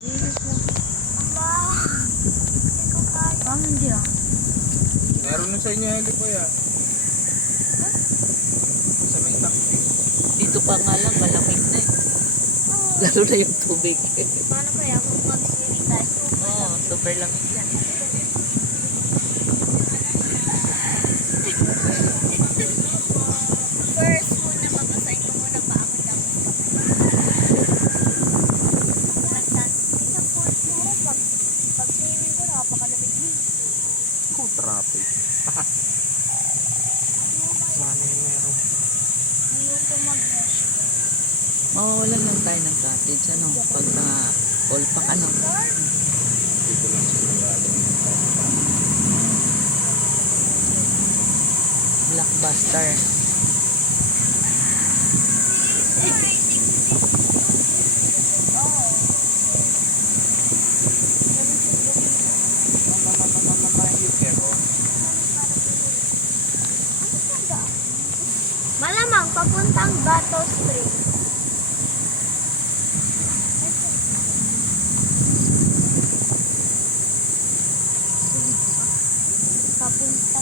Hindi ah. Meron na sa inyo heli po yan. Sa may tangke. Dito pa nga lang, malamig na eh. Lalo na yung tubig. Paano kaya kung mag-swimming tayo? Oo, super lamig yan. First, muna mag-assign ko muna pa ako ng Isa po, pag-swimming ko, napakalamig din. Traffic. Sana yung meron. Ngayon ko mag-rush ko. Mawawalan lang tayo ng cottage, ano? Pag na-all pack, ano? Dito lang sa malalim. Blockbuster. Malamang papuntang Bato Street. Papunta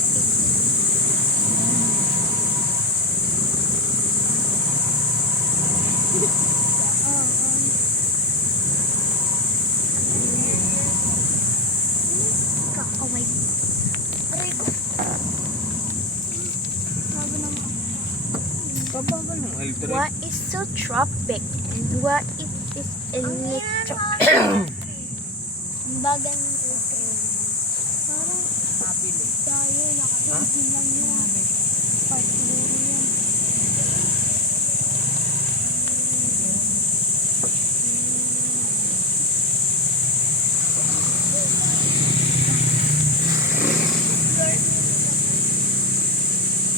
oh my aray ko. Sabi naman. Kabagal ng L3. What is so tropic and what it is electro? Ang bagal ng electro. Parang tayo nakabigin lang yun. Part siguro yan.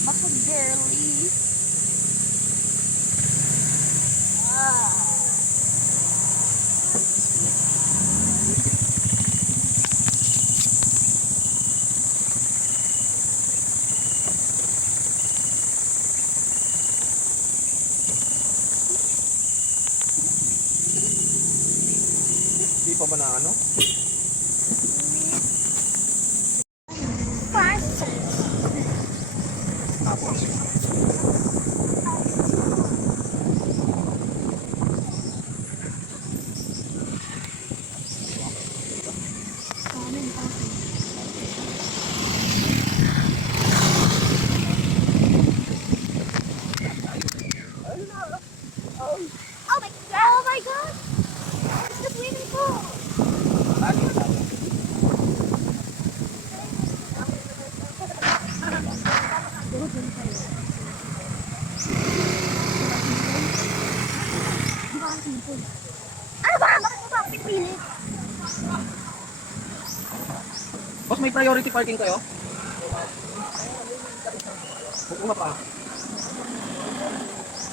Baka girly. Di pa ba na ano? Tapos. Oh my god! It's the swimming pool! Ano ba? Bakit mo ba pipilit? Boss, may priority parking kayo? Bukuma pa.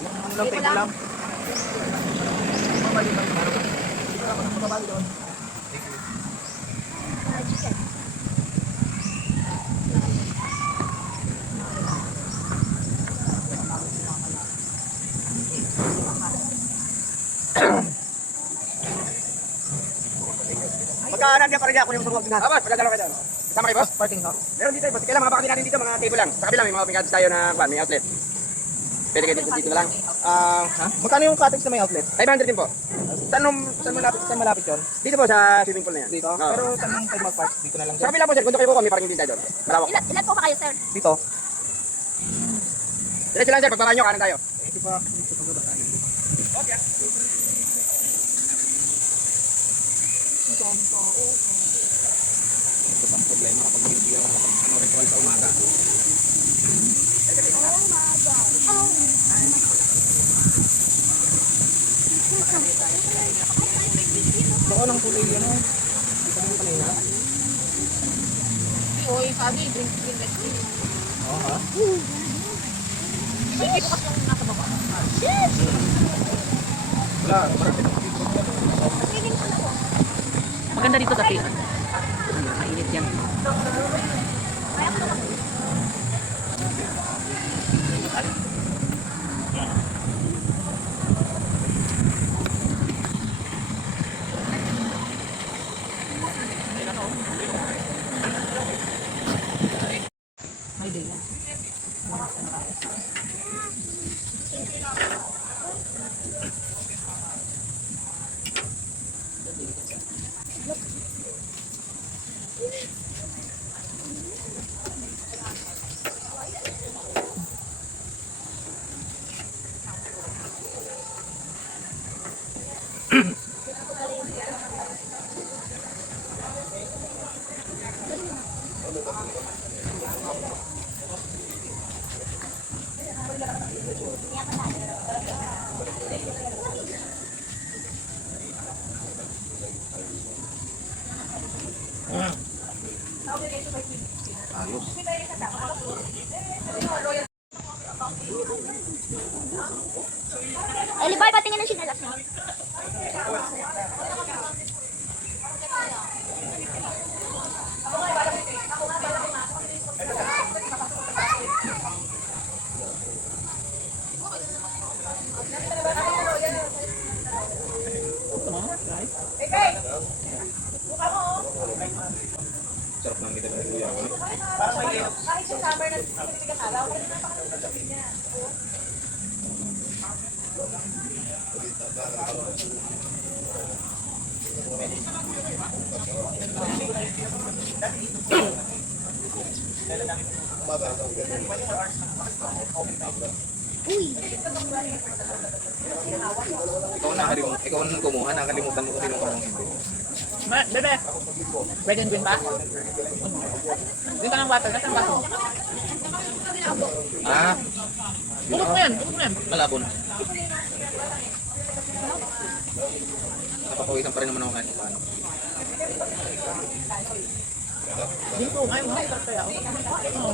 Ano lang, table lang. Babali lang. Babali doon. Magkaanan niya pa rin ako yung sumunod na. Boss, pagkakala kayo doon. Kasama kayo, boss? Parking ha? Meron dito, boss. Kailangan mapakati natin dito, mga table lang. Sa kabila, may mga pingkados tayo na may outlet. Pwede kayo dito na lang. Magkano yung cottage na may outlet? 500 din po. Saan malapit yun? Dito po sa swimming pool na yan. Dito? Oo. Pero saan yung tayo mag-park? Dito na lang Sa dyan. kabila po, sir. Kung doon kayo po, may parking din tayo doon. Malawak. Ilan po ba kayo, sir? Dito? Diretso lang, sir. Pagbaba nyo, kanan tayo. Dito pa. Dito pa ba tayo? Okay. Ito pang problema kapag hindi ako ritual sa umaga. Baka ng kulay yan o. Dito mo kanina. Oy, sabi, drink like this. Oo ha? May dito kasi yung nasa baba. Wala. Marami. Maganda dito kasi. Mainit yan. Ay, Libay, patingin ng sinalas mo. Sarap ng kita ng kuya. Ikaw ang kumuha, nakalimutan mo kung sino ka hindi. Bebe, red and green ba? Drink ka ng water, nasa ang baso. Ah, Bukod mo yan, bukod mo yan. malabon. Napapawisan pa rin naman ako kahit paano. Dito, ngayon, sarap kaya. Oo.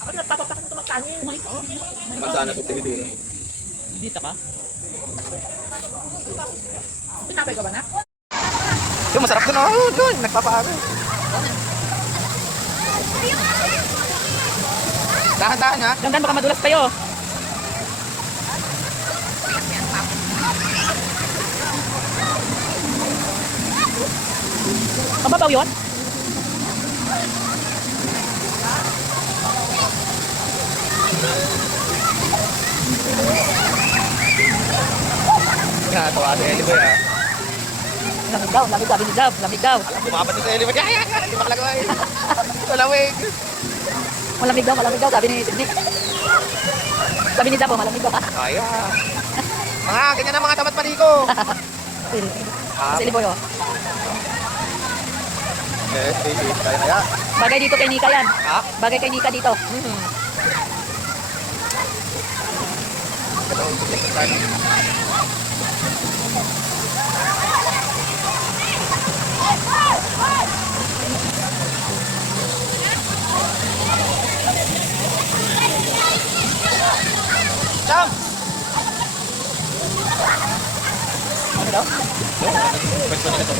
Ako nagpapapak ng tumagkanin. Mansana ito, tinidura. Dito ka? Pinapay ka ba na? Yung masarap doon, oh, doon, nagpapaaro. Dahan-dahan ha. Dandan baka madulas kayo. Kababaw yun? Nakatawa si Eli Boy ha. Lamig daw, sabi ni Jab, lamig daw. Alam, bumabat si Eli Boy. Ay, di makalagay. Malawig. Malamig daw, sabi ni Sidney. Sabi ni Jab, malamig daw. Ay, mga ganyan ang mga tamat paliko. Si Liboy, oh. Yes, baby. Kaya. Bagay dito kay Nika yan. Ha? Bagay kay Nika dito. Cham! Ano daw? Pwesto nila ito.